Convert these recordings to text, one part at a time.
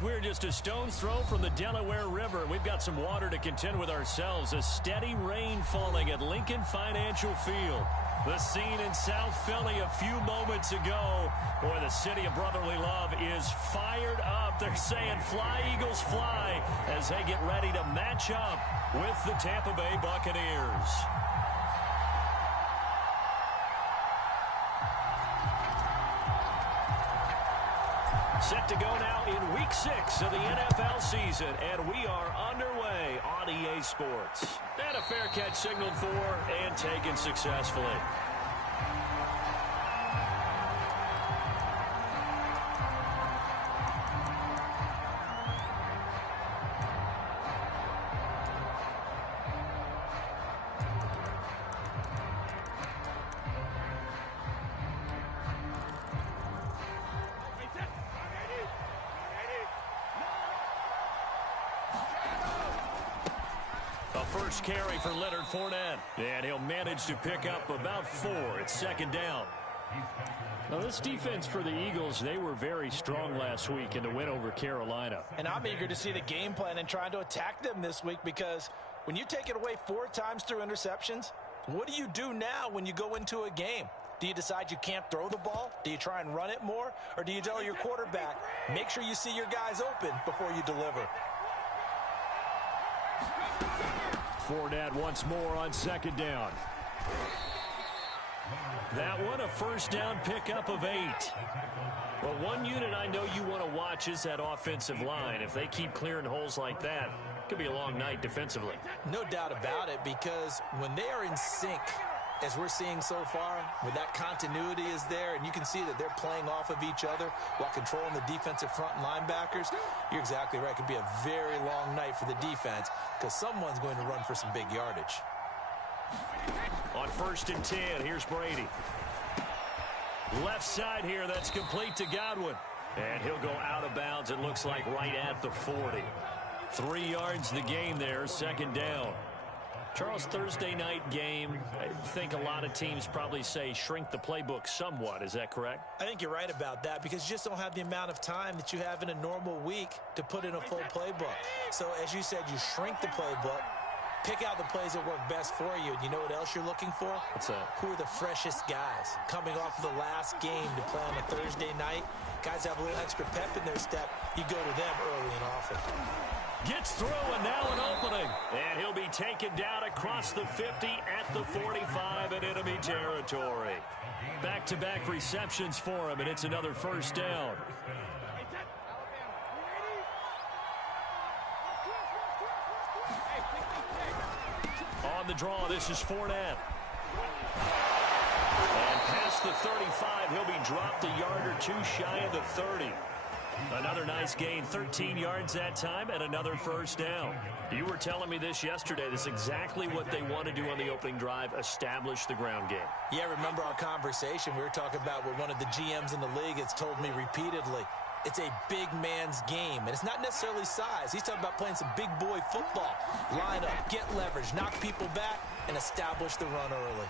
We're just a stone's throw from the Delaware River. We've got some water to contend with ourselves. A steady rain falling at Lincoln Financial Field. The scene in South Philly a few moments ago. Boy, the city of brotherly love is fired up. They're saying fly, Eagles, fly, as they get ready to match up with the Tampa Bay Buccaneers. Set to go now in Week 6 of the NFL season, and we are underway on EA Sports. And a fair catch signaled for and taken successfully. First carry for Leonard Fournette, and he'll manage to pick up about 4. It's second down. Now, this defense for the Eagles, they were very strong last week in the win over Carolina. And I'm eager to see the game plan and trying to attack them this week, because when you take it away 4 times through interceptions, what do you do now when you go into a game? Do you decide you can't throw the ball? Do you try and run it more? Or do you tell your quarterback, make sure you see your guys open before you deliver? Fournette once more on second down. That one, a first down pickup of 8. Well, one unit I know you want to watch is that offensive line. If they keep clearing holes like that, it could be a long night defensively. No doubt about it, because when they are in sync, as we're seeing so far, when that continuity is there and you can see that they're playing off of each other while controlling the defensive front linebackers, you're exactly right. It could be a very long night for the defense because someone's going to run for some big yardage. On 1st and 10, here's Brady. Left side here, that's complete to Godwin. And he'll go out of bounds, it looks like right at the 40. 3 yards the game there, second down. Charles, Thursday night game, I think a lot of teams probably say shrink the playbook somewhat. Is that correct? I think you're right about that, because you just don't have the amount of time that you have in a normal week to put in a full playbook. So as you said, you shrink the playbook, pick out the plays that work best for you. And you know what else you're looking for? What's that? Who are the freshest guys coming off of the last game to play on a Thursday night? Guys have a little extra pep in their step. You go to them early and often. Gets through, and now an opening. And he'll be taken down across the 50 at the 45 in enemy territory. Back-to-back receptions for him, and it's another first down. On the draw, this is Fournette. And past the 35, he'll be dropped a yard or 2 shy of the 30. Another nice gain, 13 yards that time, and another first down. You were telling me this yesterday. This is exactly what they want to do on the opening drive, establish the ground game. Yeah, remember our conversation. We were talking about what one of the GMs in the league has told me repeatedly. It's a big man's game, and it's not necessarily size. He's talking about playing some big boy football. Line up, get leverage, knock people back, and establish the run early.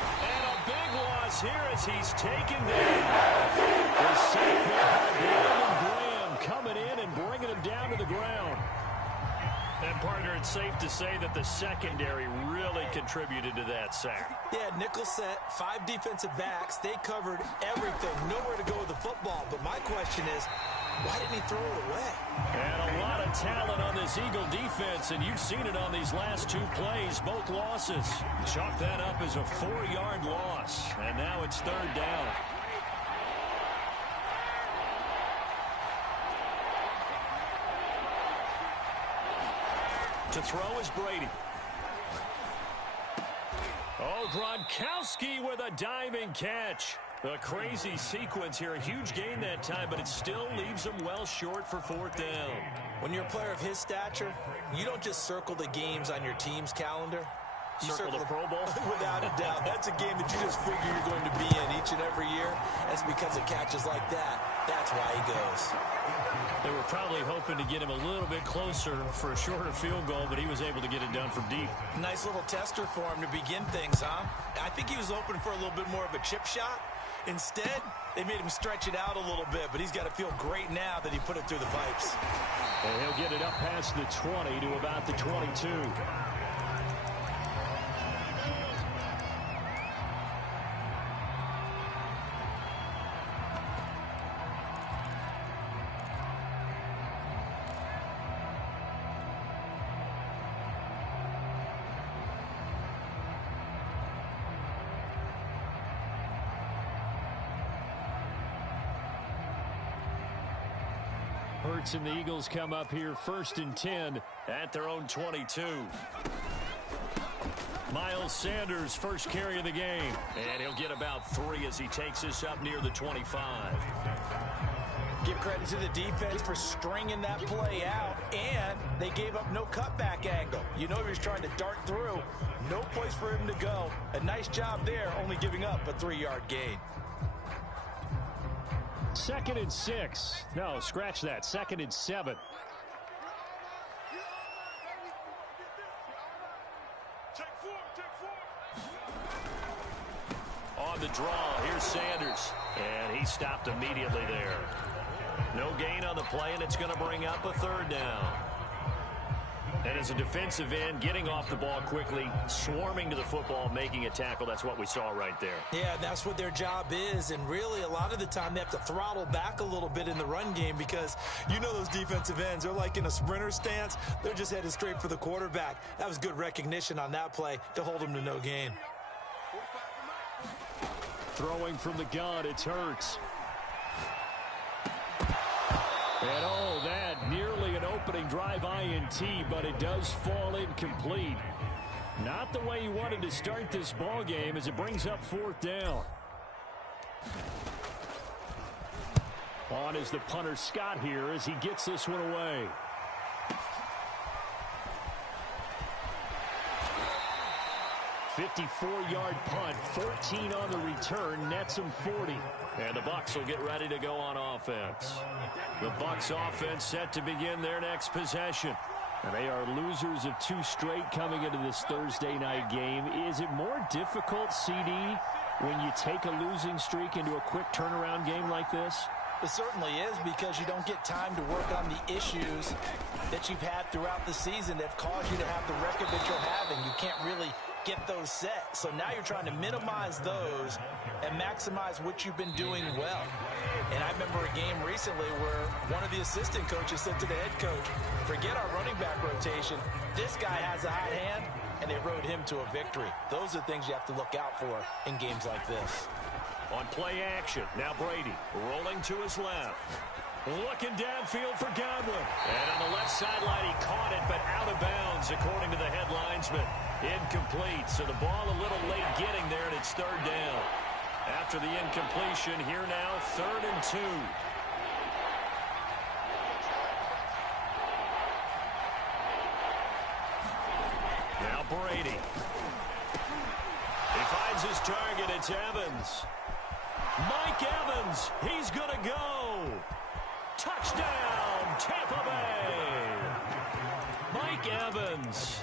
And a big loss here as he's taken down. The safe there by Brandon Graham coming in and bringing him down to the ground. And, partner, it's safe to say that the secondary really contributed to that sack. Yeah, nickel set, 5 defensive backs. They covered everything. Nowhere to go with the football. But my question is, why didn't he throw it away? And a lot of talent on this Eagle defense, and you've seen it on these last 2 plays, both losses. Chalk that up as a 4-yard loss, and now it's third down. To throw is Brady. Oh, Gronkowski with a diving catch. A crazy sequence here. A huge gain that time, but it still leaves him well short for 4th down. When you're a player of his stature, you don't just circle the games on your team's calendar. You circle the Pro Bowl? Without a doubt. That's a game that you just figure you're going to be in each and every year. That's because of catches like that. That's why he goes. They were probably hoping to get him a little bit closer for a shorter field goal, but he was able to get it done from deep. Nice little tester for him to begin things, huh? I think he was hoping for a little bit more of a chip shot. Instead, they made him stretch it out a little bit, but he's got to feel great now that he put it through the pipes. And he'll get it up past the 20 to about the 22. Hurts and the Eagles come up here 1st and 10 at their own 22. Miles Sanders, first carry of the game. And he'll get about 3 as he takes us up near the 25. Give credit to the defense for stringing that play out, and they gave up no cutback angle. You know he was trying to dart through. No place for him to go. A nice job there, only giving up a 3-yard gain. 2nd and 6. No, scratch that. 2nd and 7. On the draw, here's Sanders. And he stopped immediately there. No gain on the play, and it's going to bring up a 3rd down. And as a defensive end, getting off the ball quickly, swarming to the football, making a tackle, that's what we saw right there. Yeah, that's what their job is, and really a lot of the time they have to throttle back a little bit in the run game because you know those defensive ends, they're like in a sprinter stance. They're just headed straight for the quarterback. That was good recognition on that play to hold him to no gain. Throwing from the gun, it's Hurts. And oh, that nearly an opening drive INT, but it does fall incomplete. Not the way he wanted to start this ball game as it brings up 4th down. On is the punter Scott here as he gets this one away. "54-yard punt, 14 on the return, nets him 40. And the Bucs will get ready to go on offense. The Bucs offense set to begin their next possession. And they are losers of 2 straight coming into this Thursday night game. Is it more difficult, CD, when you take a losing streak into a quick turnaround game like this? It certainly is, because you don't get time to work on the issues that you've had throughout the season that have caused you to have the record that you're having. You can't really get those set. So now you're trying to minimize those and maximize what you've been doing well. And I remember a game recently where one of the assistant coaches said to the head coach, forget our running back rotation. This guy has a hot hand, and they rode him to a victory. Those are things you have to look out for in games like this. On play action, now Brady rolling to his left. Looking downfield for Godwin. And on the left sideline, he caught it, but out of bounds, according to the head linesman. Incomplete, so the ball a little late getting there, and it's 3rd down. After the incompletion, here now, 3rd and 2. Now Brady. He finds his target, it's Evans. Mike Evans, he's going to go. Touchdown, Tampa Bay. Mike Evans,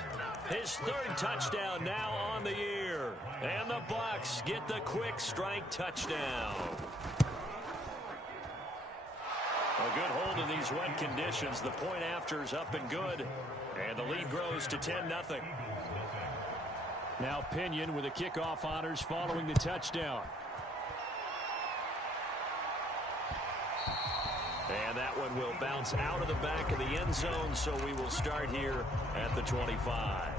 his 3rd touchdown now on the year. And the Bucs get the quick strike touchdown. A good hold in these wet conditions. The point after is up and good. And the lead grows to 10-0. Now Pinion with the kickoff honors following the touchdown. And that one will bounce out of the back of the end zone, so we will start here at the 25.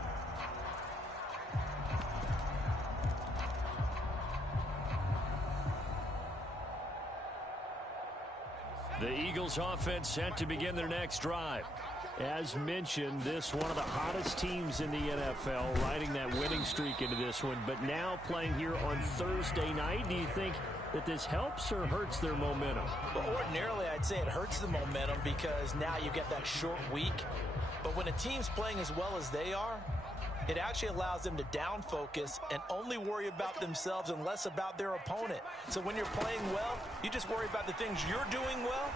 The Eagles offense set to begin their next drive. As mentioned, this one of the hottest teams in the NFL, riding that winning streak into this one, but now playing here on Thursday night. Do you think that this helps or hurts their momentum? Well, ordinarily, I'd say it hurts the momentum because now you get that short week. But when a team's playing as well as they are, it actually allows them to down focus and only worry about themselves and less about their opponent. So when you're playing well, you just worry about the things you're doing well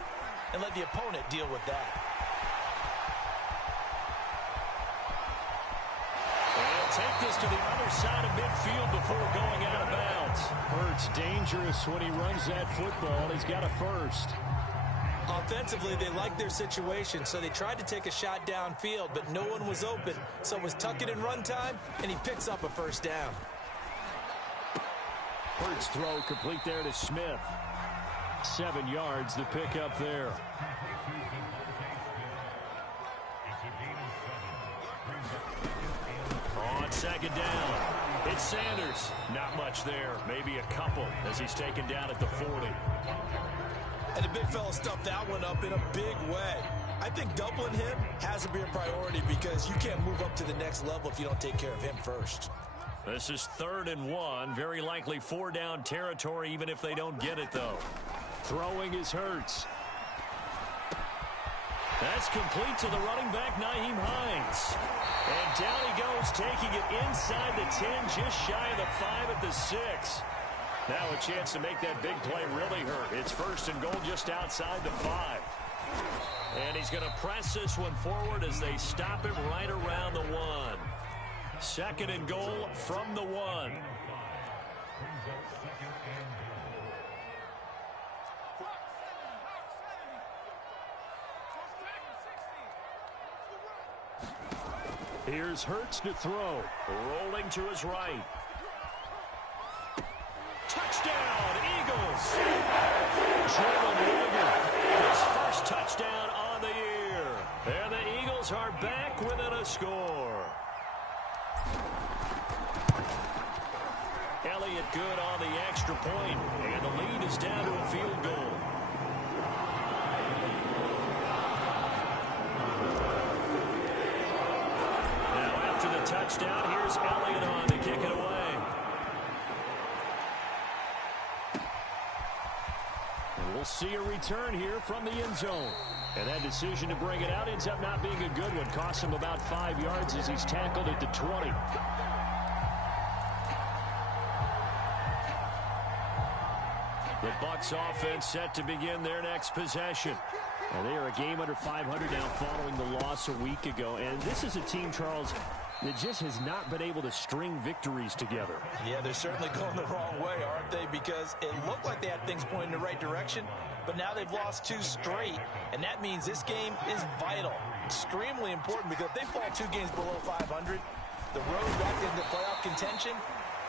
and let the opponent deal with that. And take this to the other side of midfield before going out of bounds. Hurts dangerous when he runs that football. He's got a first. Offensively, they liked their situation, so they tried to take a shot downfield, but no one was open. So it was tuck it and run time, and he picks up a first down. Hurts throw complete there to Smith. 7 yards, the pickup there. On second down, it's Sanders. Not much there, maybe a couple as he's taken down at the 40. And the big fella stuffed that one up in a big way. I think doubling him has to be a priority because you can't move up to the next level if you don't take care of him first. This is 3rd and 1. Very likely 4-down territory even if they don't get it, though. Throwing is Hurts. That's complete to the running back, Nyheim Hines. And down he goes, taking it inside the 10, just shy of the 5 at the 6. Now a chance to make that big play really hurt. It's 1st and goal just outside the 5. And he's going to press this one forward as they stop him right around the 1. 2nd and goal from the 1. Here's Hurts to throw. Rolling to his right. Touchdown, Eagles! Jalen Reagor, his first touchdown on the year. And the Eagles are back within a score. Elliott good on the extra point, and the lead is down to a field goal. Now after the touchdown, here's Elliott on to kick it away. And we'll see a return here from the end zone. And that decision to bring it out ends up not being a good one. Cost him about 5 yards as he's tackled at the 20. The Bucs offense set to begin their next possession. And they are a game under 500 now following the loss a week ago. And this is a team, Charles, that just has not been able to string victories together. Yeah, they're certainly going the wrong way, aren't they? Because it looked like they had things pointing in the right direction, but now they've lost 2 straight. And that means this game is vital, extremely important, because if they fall 2 games below 500, the road back into playoff contention,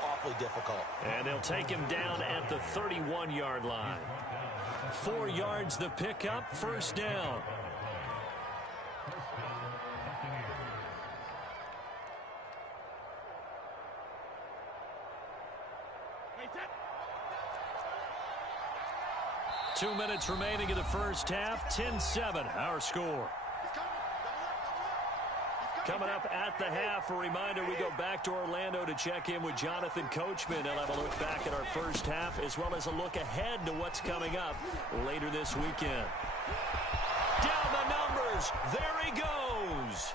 awfully difficult. And they'll take him down at the 31-yard line. 4 yards the pickup, first down. Two minutes remaining in the first half. 10-7, our score. Coming up at the half, a reminder, we go back to Orlando to check in with Jonathan Coachman. He'll have a look back at our first half as well as a look ahead to what's coming up later this weekend. Down the numbers. There he goes.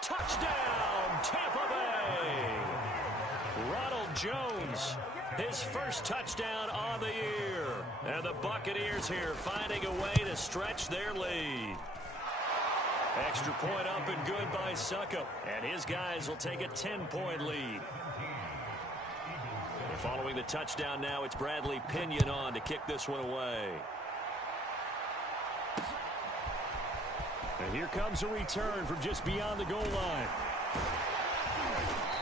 Touchdown, Tampa Bay. Ronald Jones, his first touchdown on the year. And the Buccaneers here finding a way to stretch their lead. Extra point up and good by Succop. And his guys will take a 10-point lead. And following the touchdown now, it's Bradley Pinion on to kick this one away. And here comes a return from just beyond the goal line.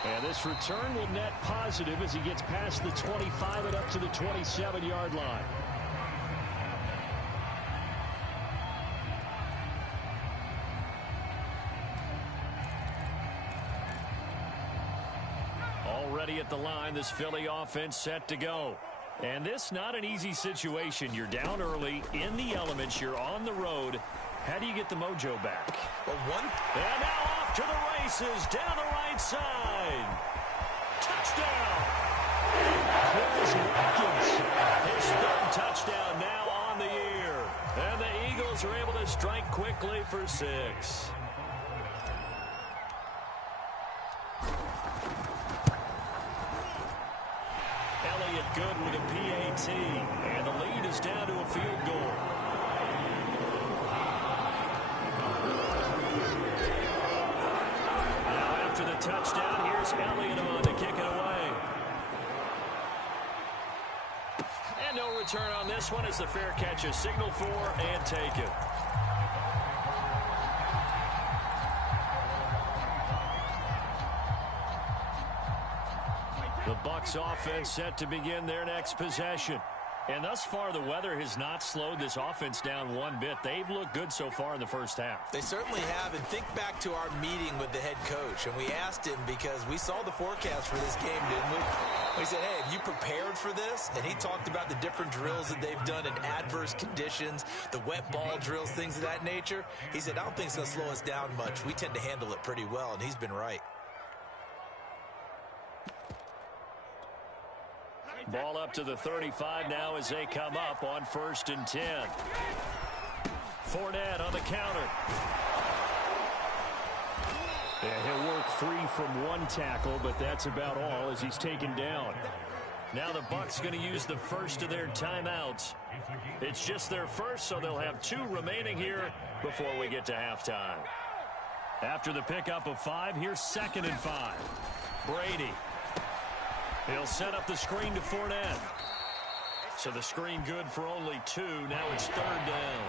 And this return will net positive as he gets past the 25 and up to the 27-yard line. Already at the line, this Philly offense set to go. And this not an easy situation. You're down early, in the elements, you're on the road. How do you get the mojo back? And now off to the races, down the right side. Touchdown! Chris Watkins, his 3rd touchdown now on the year. And the Eagles are able to strike quickly for 6. Elliott good with a PAT, and the lead is down to a field goal. Now after the touchdown. Here's Elliott on to kick it away. And no return on this one as the fair catch is signaled for and taken. The Bucs offense set to begin their next possession. And thus far, the weather has not slowed this offense down one bit. They've looked good so far in the first half. They certainly have. And think back to our meeting with the head coach. And we asked him because we saw the forecast for this game, didn't we? We said, hey, have you prepared for this? And he talked about the different drills that they've done in adverse conditions, the wet ball drills, things of that nature. He said, I don't think it's going to slow us down much. We tend to handle it pretty well, and he's been right. Ball up to the 35 now as they come up on 1st and 10. Fournette on the counter. Yeah, he'll work free from one tackle, but that's about all as he's taken down. Now the Bucs going to use the first of their timeouts. It's just their first, so they'll have 2 remaining here before we get to halftime. After the pickup of 5, here's 2nd and 5. Brady. He'll set up the screen to Fournette. So the screen good for only 2. Now it's 3rd down.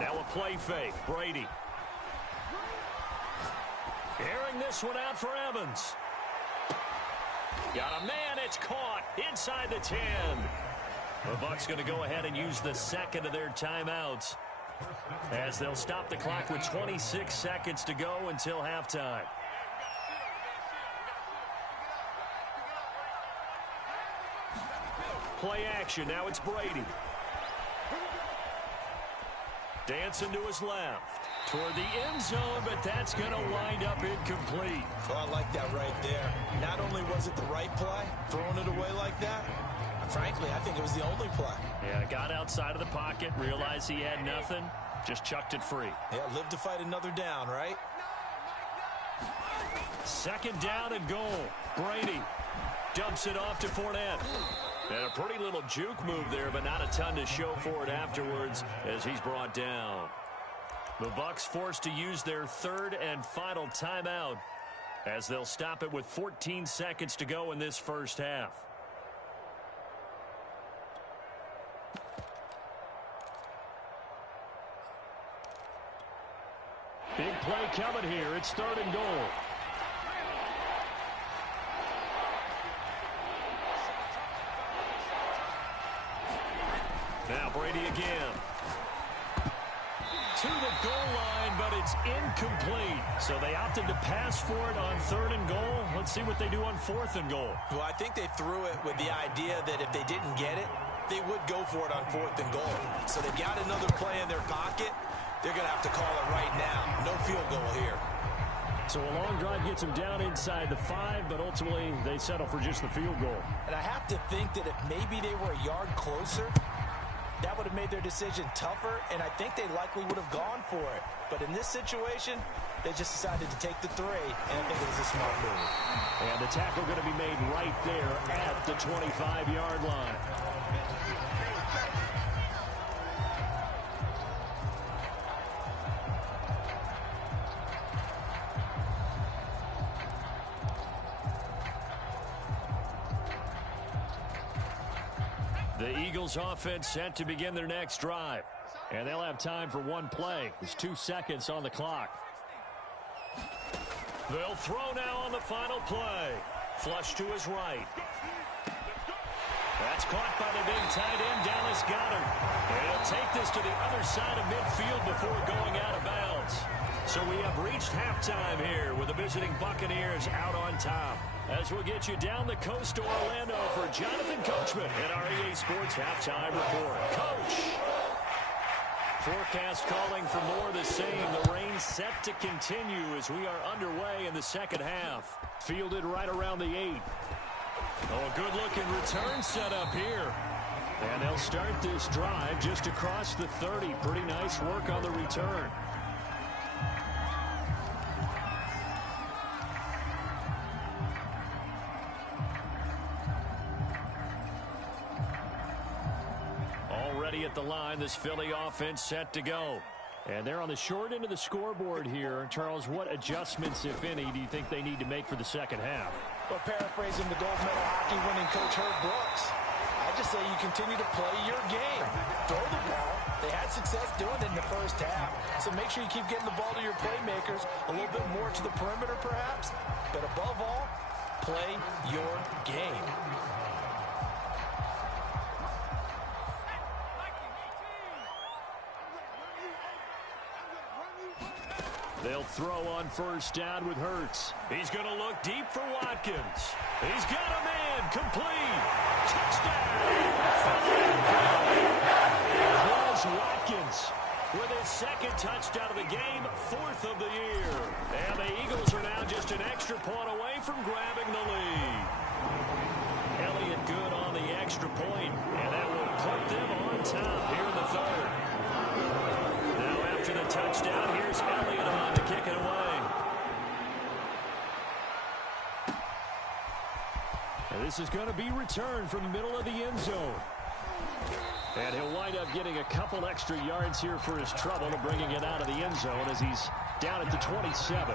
Now a play fake. Brady. Airing this one out for Evans. Got a man, it's caught inside the 10. The Bucs going to go ahead and use the second of their timeouts as they'll stop the clock with 26 seconds to go until halftime. Play action, now it's Brady. Dancing to his left. Toward the end zone, but that's going to wind up incomplete. Oh, I like that right there. Not only was it the right play, throwing it away like that, frankly, I think it was the only play. Yeah, got outside of the pocket, realized he had nothing, just chucked it free. Yeah, live to fight another down, right? 2nd down and goal. Brady dumps it off to Fournette. And a pretty little juke move there, but not a ton to show for it afterwards as he's brought down. The Bucs forced to use their 3rd and final timeout as they'll stop it with 14 seconds to go in this first half. Big play coming here. It's 3rd and goal. Now Brady again. To the goal line, but it's incomplete. So they opted to pass for it on 3rd and goal. Let's see what they do on 4th and goal. Well, I think they threw it with the idea that if they didn't get it, they would go for it on 4th and goal. So they got another play in their pocket. They're going to have to call it right now. No field goal here. So a long drive gets them down inside the 5, but ultimately they settle for just the field goal. And I have to think that if maybe they were a yard closer, that would have made their decision tougher, and I think they likely would have gone for it. But in this situation, they just decided to take the 3, and I think it was a smart move. And the tackle going to be made right there at the 25-yard line. The Eagles offense set to begin their next drive. And they'll have time for one play. There's 2 seconds on the clock. They'll throw now on the final play. Flush to his right. That's caught by the big tight end, Dallas Goedert. And he'll take this to the other side of midfield before going out of bounds. So we have reached halftime here with the visiting Buccaneers out on top. As we'll get you down the coast to Orlando for Jonathan Coachman at our EA Sports Halftime Report. Coach! Forecast calling for more of the same. The rain set to continue as we are underway in the second half. Fielded right around the 8. Oh, a good-looking return set up here. And they'll start this drive just across the 30. Pretty nice work on the return. ready at the line. This Philly offense set to go. And they're on the short end of the scoreboard here. Charles, what adjustments, if any, do you think they need to make for the second half? Well, paraphrasing the gold medal hockey winning coach Herb Brooks, I just say you continue to play your game. Throw the ball. They had success doing it in the first half. So make sure you keep getting the ball to your playmakers, a little bit more to the perimeter perhaps. But above all, play your game. They'll throw on first down with Hurts. He's going to look deep for Watkins. He's got a man. Complete. Touchdown. Chris Watkins with his second touchdown of the game, fourth of the year. And the Eagles are now just an extra point away from grabbing the lead. Elliott good on the extra point, and that will put them on top here in the third. Now after the touchdown, here's Elliott on to kick it away. And this is going to be returned from the middle of the end zone. And he'll wind up getting a couple extra yards here for his trouble and bringing it out of the end zone as he's down at the 27.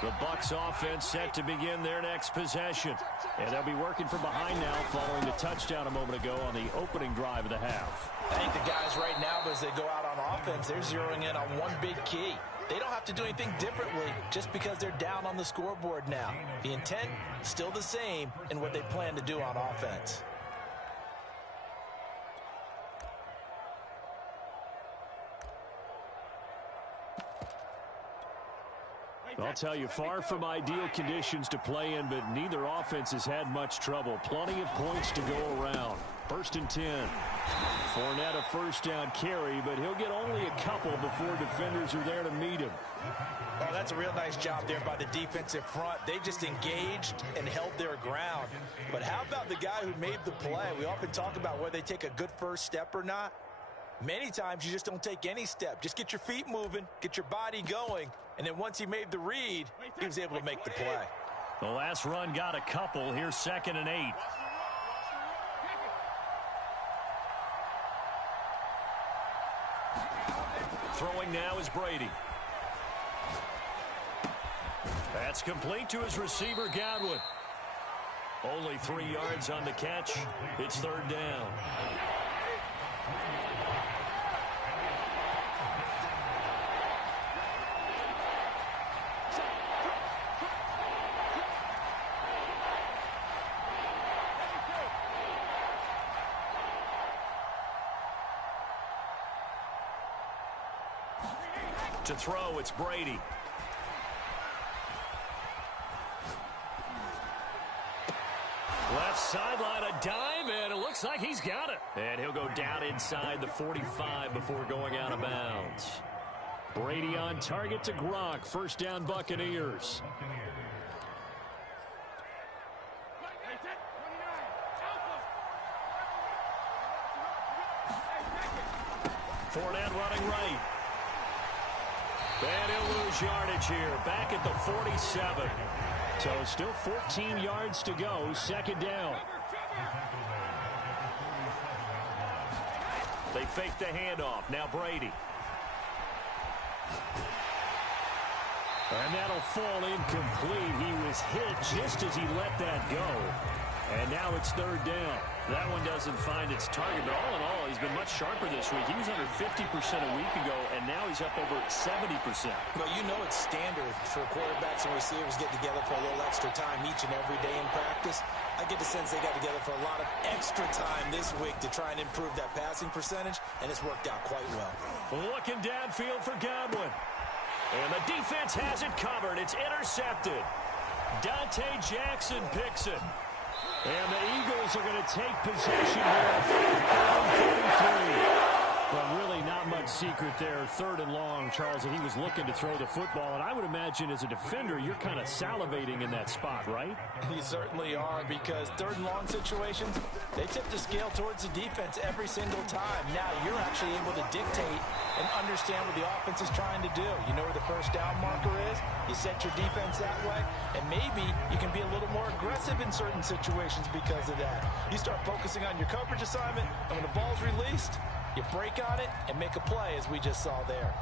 The Bucs offense set to begin their next possession. And they'll be working from behind now following the touchdown a moment ago on the opening drive of the half. I think the guys right now, as they go out on offense, they're zeroing in on one big key. They don't have to do anything differently just because they're down on the scoreboard now. The intent, still the same in what they plan to do on offense. I'll tell you, far from ideal conditions to play in, but neither offense has had much trouble. Plenty of points to go around. 1st and 10. Fournette a first down carry, but he'll get only a couple before defenders are there to meet him. Oh, that's a real nice job there by the defensive front. They just engaged and held their ground. But how about the guy who made the play? We often talk about whether they take a good first step or not. Many times you just don't take any step. Just get your feet moving, get your body going, and then once he made the read, he was able to make the play. The last run got a couple. Here's 2nd and 8. Throwing now is Brady. That's complete to his receiver, Godwin. Only 3 yards on the catch. It's 3rd down. To throw, it's Brady. Left sideline, a dive, and it looks like he's got it. And he'll go down inside the 45 before going out of bounds. Brady on target to Gronk. 1st down, Buccaneers. Fournette running right. And he'll lose yardage here. Back at the 47. So still 14 yards to go. 2nd down. They fake the handoff. Now Brady. And that'll fall incomplete. He was hit just as he let that go. And now it's 3rd down. That one doesn't find its target, but all in all, he's been much sharper this week. He was under 50% a week ago, and now he's up over 70%. Well, you know it's standard for quarterbacks and receivers get together for a little extra time each and every day in practice. I get the sense they got together for a lot of extra time this week to try and improve that passing percentage, and it's worked out quite well. Looking downfield for Godwin. And the defense has it covered. It's intercepted. Dante Jackson picks it. And the Eagles are going to take possession here. 33. But really not much secret there. 3rd and long, Charles, and he was looking to throw the football. And I would imagine as a defender, you're kind of salivating in that spot, right? You certainly are, because 3rd and long situations, they tip the scale towards the defense every single time. Now you're actually able to dictate and understand what the offense is trying to do. You know where the first down marker is. You set your defense that way, and maybe you can be a little more aggressive in certain situations because of that. You start focusing on your coverage assignment, and when the ball's released, you break on it and make a play, as we just saw there.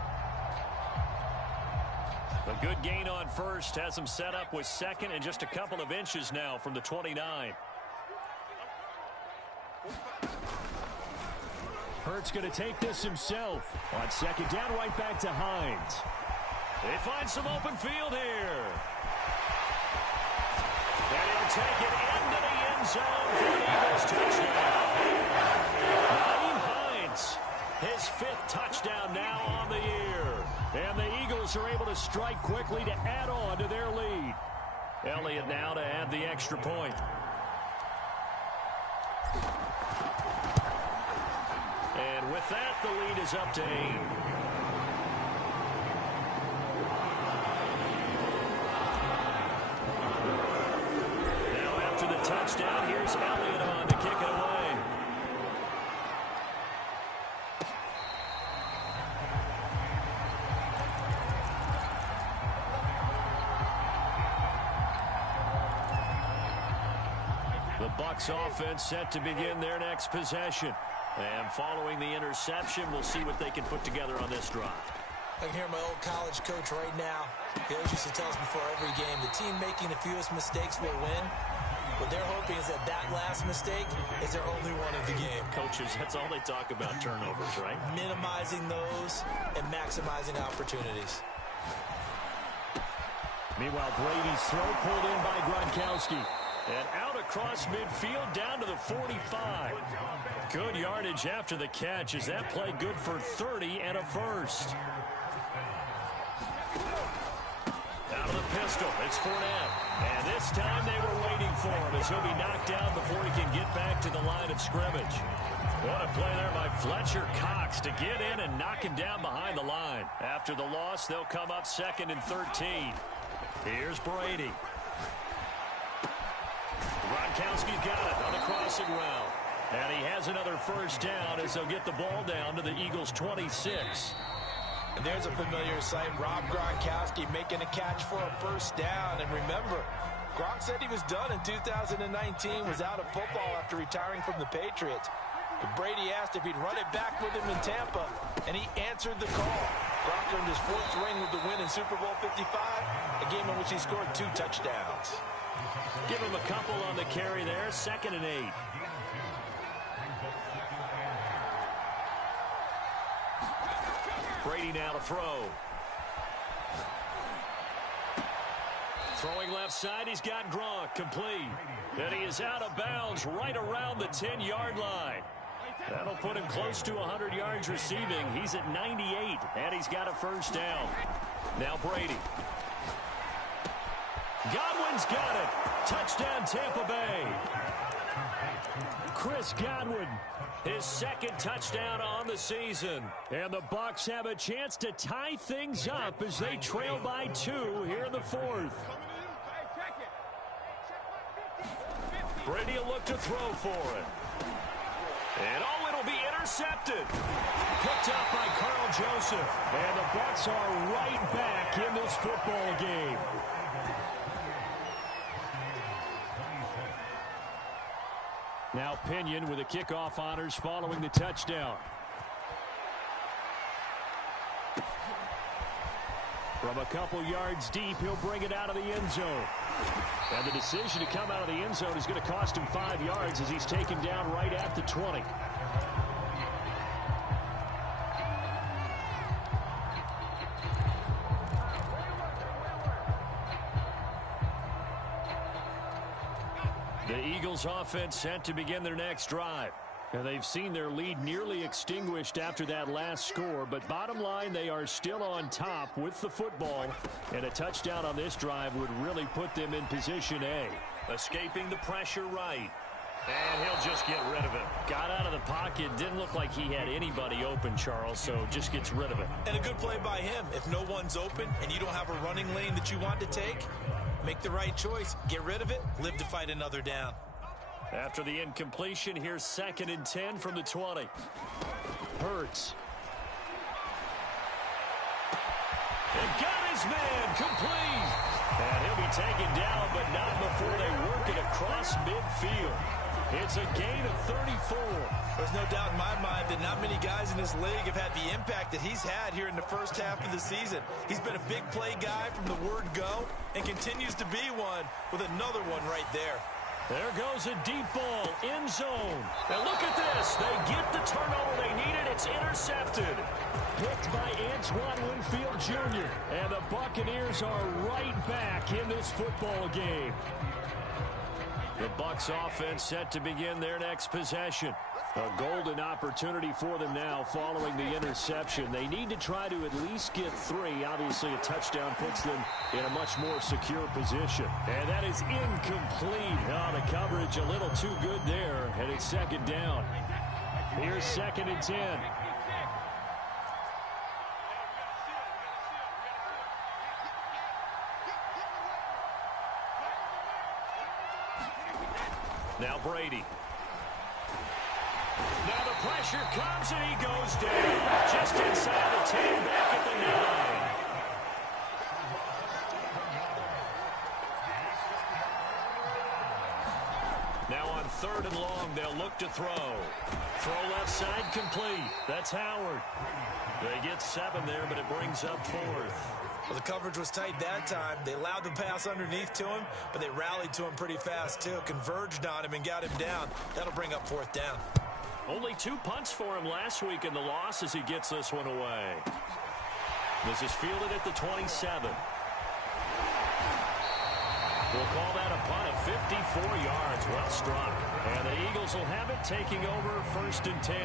A good gain on first has him set up with second and just a couple of inches now from the 29. Hurts going to take this himself. On second down, right back to Hines. They find some open field here. And he'll take it into the end zone for the Eagles touchdown. Naeem Hines, his 5th touchdown now on the year. And the Eagles are able to strike quickly to add on to their lead. Elliott now to add the extra point. And with that, the lead is up to 8. Now after the touchdown, here's Elliott on to kick it away. The Bucs offense set to begin their next possession. And following the interception, we'll see what they can put together on this drive. I can hear my old college coach right now. He always used to tell us before every game, the team making the fewest mistakes will win. What they're hoping is that last mistake is their only one of the game. Coaches, that's all they talk about, turnovers, right? Minimizing those and maximizing opportunities. Meanwhile, Brady's throw pulled in by Gronkowski. And out across midfield down to the 45. Good yardage after the catch as that play good for 30 and a first. Out of the pistol, it's Fournette. And this time they were waiting for him as he'll be knocked down before he can get back to the line of scrimmage. What a play there by Fletcher Cox to get in and knock him down behind the line. After the loss, they'll come up 2nd and 13. Here's Brady. Gronkowski's got it on the crossing route. And he has another first down as they'll get the ball down to the Eagles' 26. And there's a familiar sight. Rob Gronkowski making a catch for a first down. And remember, Gronk said he was done in 2019, was out of football after retiring from the Patriots. But Brady asked if he'd run it back with him in Tampa, and he answered the call. Gronk earned his 4th ring with the win in Super Bowl 55, a game in which he scored 2 touchdowns. Give him a couple on the carry there. 2nd and 8. Brady now to throw. Throwing left side, he's got Gronk complete. And he is out of bounds right around the 10-yard line. That'll put him close to 100 yards receiving. He's at 98, and he's got a first down. Now Brady. Godwin's got it. Touchdown, Tampa Bay. Chris Godwin, his 2nd touchdown on the season. And the Bucs have a chance to tie things up as they trail by 2 here in the 4th. Brady will look to throw for it. And it'll be intercepted. Picked up by Carl Joseph. And the Bucs are right back in this football game. Now Pinion with the kickoff honors following the touchdown. From a couple yards deep, he'll bring it out of the end zone. And the decision to come out of the end zone is going to cost him 5 yards as he's taken down right at the 20. The Eagles offense set to begin their next drive. And they've seen their lead nearly extinguished after that last score. But bottom line, they are still on top with the football. And a touchdown on this drive would really put them in position A. Escaping the pressure right. And he'll just get rid of it. Got out of the pocket. Didn't look like he had anybody open, Charles, so just gets rid of it. And a good play by him. If no one's open and you don't have a running lane that you want to take, make the right choice. Get rid of it. Live to fight another down. After the incompletion, here's 2nd and 10 from the 20. Hurts. his man, complete. And he'll be taken down, but not before they work it across midfield. It's a gain of 34. There's no doubt in my mind that not many guys in this league have had the impact that he's had here in the first half of the season. He's been a big play guy from the word go and continues to be one with another one right there. There goes a deep ball, end zone. And look at this. They get the turnover they needed. It's intercepted. Picked by Antoine Winfield Jr. And the Buccaneers are right back in this football game. The Bucs offense set to begin their next possession. A golden opportunity for them now following the interception. They need to try to at least get 3. Obviously, a touchdown puts them in a much more secure position. And that is incomplete. Oh, the coverage a little too good there, and it's second down. Here's 2nd and 10. Now Brady. Now the pressure comes and he goes down. Just inside the 10, back at the 9. Now on 3rd and long, they'll look to throw. Throw left side complete. That's Howard. They get 7 there, but it brings up 4th. Well, the coverage was tight that time. They allowed the pass underneath to him, but they rallied to him pretty fast, too. Converged on him and got him down. That'll bring up 4th down. Only 2 punts for him last week in the loss as he gets this one away. This is fielded at the 27. We'll call that a punt of 54 yards. Well struck. And the Eagles will have it, taking over 1st and 10.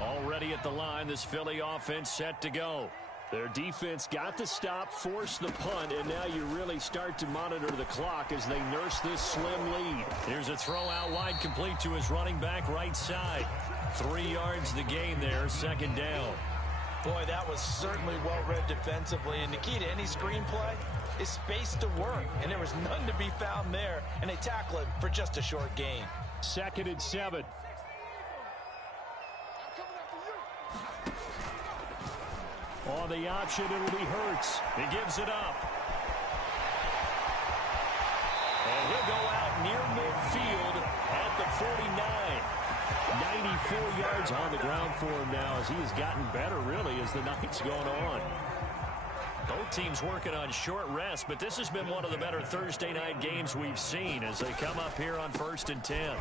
Already at the line, this Philly offense set to go. Their defense got the stop, forced the punt, and now you really start to monitor the clock as they nurse this slim lead. Here's a throw out wide, complete to his running back right side. 3 yards the gain there, 2nd down. Boy, that was certainly well-read defensively, and the key to any screenplay is space to work, and there was none to be found there, and they tackle it for just a short gain. 2nd and 7. On the option, it'll be Hurts. He gives it up. And he'll go out near midfield at the 49. 94 yards on the ground for him now as he has gotten better, really, as the night's gone on. Both teams working on short rest, but this has been one of the better Thursday night games we've seen as they come up here on 1st and 10.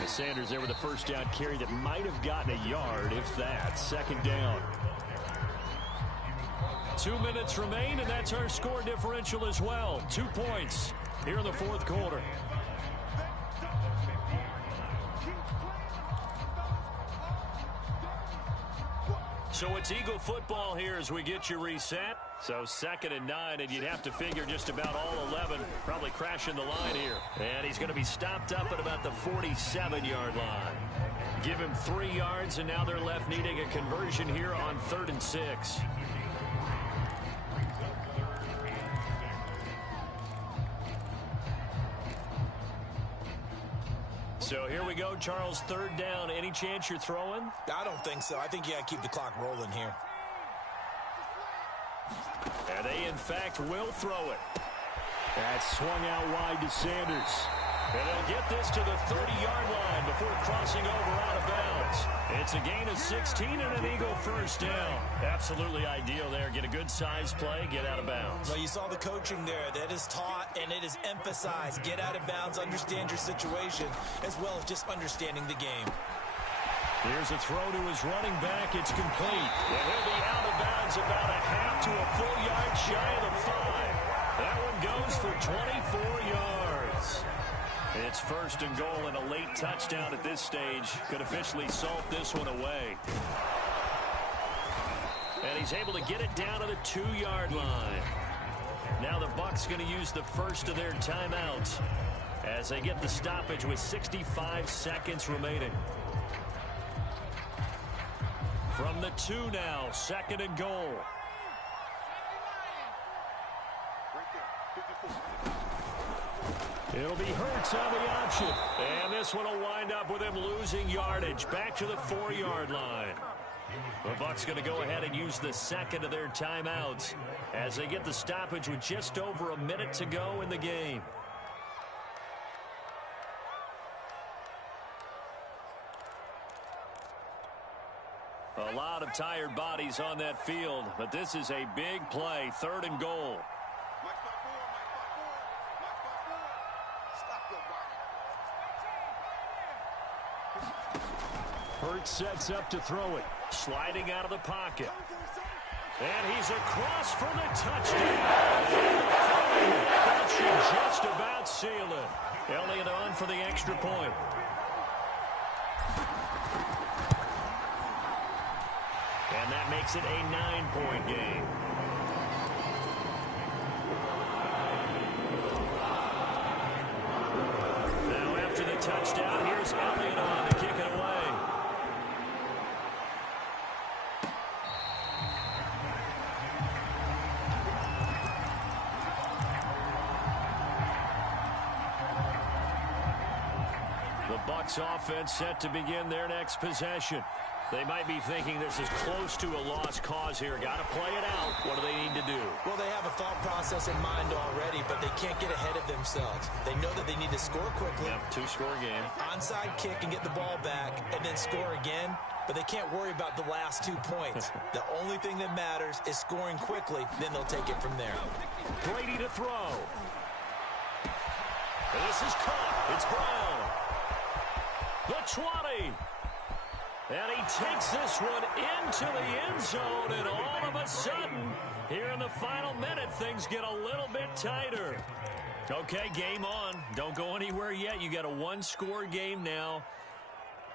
And Sanders there with a first down carry that might have gotten a yard, if that. 2nd down. 2 minutes remain, and that's our score differential as well. 2 points here in the 4th quarter. So it's Eagle football here as we get you reset. So 2nd and 9, and you'd have to figure just about all 11 probably crashing the line here. And he's going to be stopped up at about the 47-yard line. Give him 3 yards, and now they're left needing a conversion here on 3rd and 6. So here we go, Charles, 3rd down. Any chance you're throwing? I don't think so. I think you got to keep the clock rolling here. And they, in fact, will throw it. That's swung out wide to Sanders. And they'll get this to the 30-yard line before crossing over out of bounds. It's a gain of 16 and an Eagle first down. Absolutely ideal there. Get a good size play, get out of bounds. Well, you saw the coaching there. That is taught and it is emphasized. Get out of bounds, understand your situation, as well as just understanding the game. Here's a throw to his running back. It's complete. And he'll be out of bounds about a half to a full yard shy of the 5. That one goes for 24 yards. It's 1st and goal, and a late touchdown at this stage could officially salt this one away. And he's able to get it down to the 2-yard line. Now the Bucs going to use the first of their timeouts as they get the stoppage with 65 seconds remaining. From the 2 now, 2nd and goal. It'll be Hurts on the option. And this one will wind up with him losing yardage. Back to the 4-yard line. The Bucs going to go ahead and use the second of their timeouts as they get the stoppage with just over a minute to go in the game. A lot of tired bodies on that field, but this is a big play, 3rd and goal. Hurts sets up to throw it. Sliding out of the pocket. And he's across for the touchdown. That should just about seal it. Elliott on for the extra point. And that makes it a 9-point game. Now after the touchdown, here's Elliott on to kick it away. The Bucs offense set to begin their next possession. They might be thinking this is close to a lost cause here. Got to play it out. What do they need to do? Well, they have a thought process in mind already, but they can't get ahead of themselves. They know that they need to score quickly. Yep, 2-score game. Onside kick and get the ball back and then score again. But they can't worry about the last 2 points. The only thing that matters is scoring quickly. Then they'll take it from there. Brady to throw. This is caught. It's Brown. The 20. And he takes this one into the end zone, and all of a sudden, here in the final minute, things get a little bit tighter. Okay, game on. Don't go anywhere yet. You got a 1-score game now.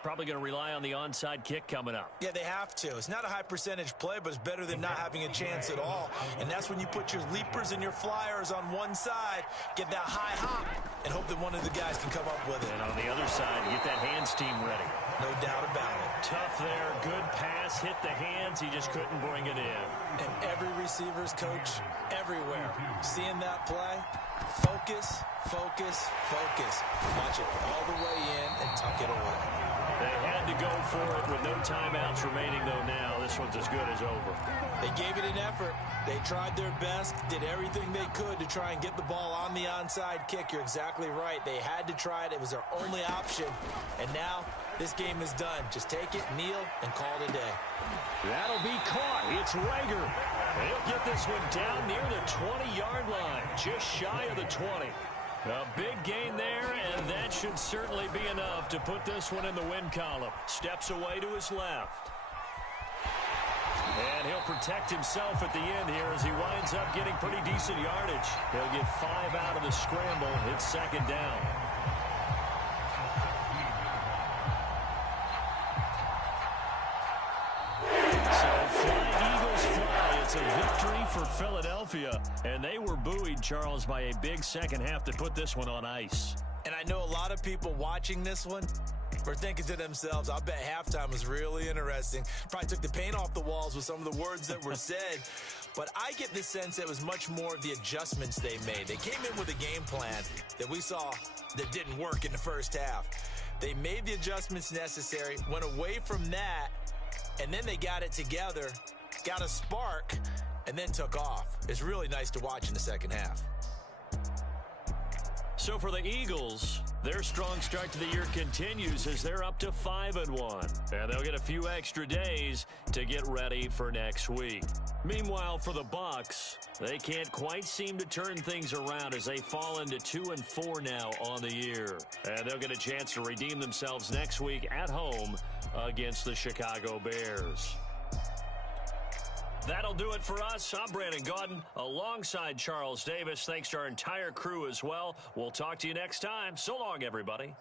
Probably going to rely on the onside kick coming up. Yeah, they have to. It's not a high-percentage play, but it's better than not having a chance at all. And that's when you put your leapers and your flyers on one side, get that high hop, and hope that one of the guys can come up with it. And on the other side, get that hands team ready. No doubt about it. Tough there. Good pass. Hit the hands. He just couldn't bring it in. And every receiver's coach everywhere. Seeing that play, focus, focus, focus. Watch it all the way in and tuck it away. They had to go for it with no timeouts remaining, though, now. This one's as good as over. They gave it an effort. They tried their best, did everything they could to try and get the ball on the onside kick. You're exactly right. They had to try it. It was their only option. And now this game is done. Just take it, kneel, and call it a day. That'll be caught. It's Rager. They'll get this one down near the 20-yard line, just shy of the 20. A big gain there, and that should certainly be enough to put this one in the win column. Steps away to his left. And he'll protect himself at the end here as he winds up getting pretty decent yardage. He'll get 5 out of the scramble. It's 2nd down. It's a victory for Philadelphia, and they were buoyed, Charles, by a big second half to put this one on ice. And I know a lot of people watching this one were thinking to themselves, I bet halftime was really interesting. Probably took the paint off the walls with some of the words that were said. But I get the sense that it was much more of the adjustments they made. They came in with a game plan that we saw that didn't work in the first half. They made the adjustments necessary, went away from that, and then they got it together, got a spark, and then took off. It's really nice to watch in the second half. So for the Eagles, their strong start to the year continues as they're up to 5-1. And they'll get a few extra days to get ready for next week. Meanwhile, for the Bucs, they can't quite seem to turn things around as they fall into 2-4 now on the year. And they'll get a chance to redeem themselves next week at home against the Chicago Bears. That'll do it for us. I'm Brandon Gaudin alongside Charles Davis. Thanks to our entire crew as well. We'll talk to you next time. So long, everybody.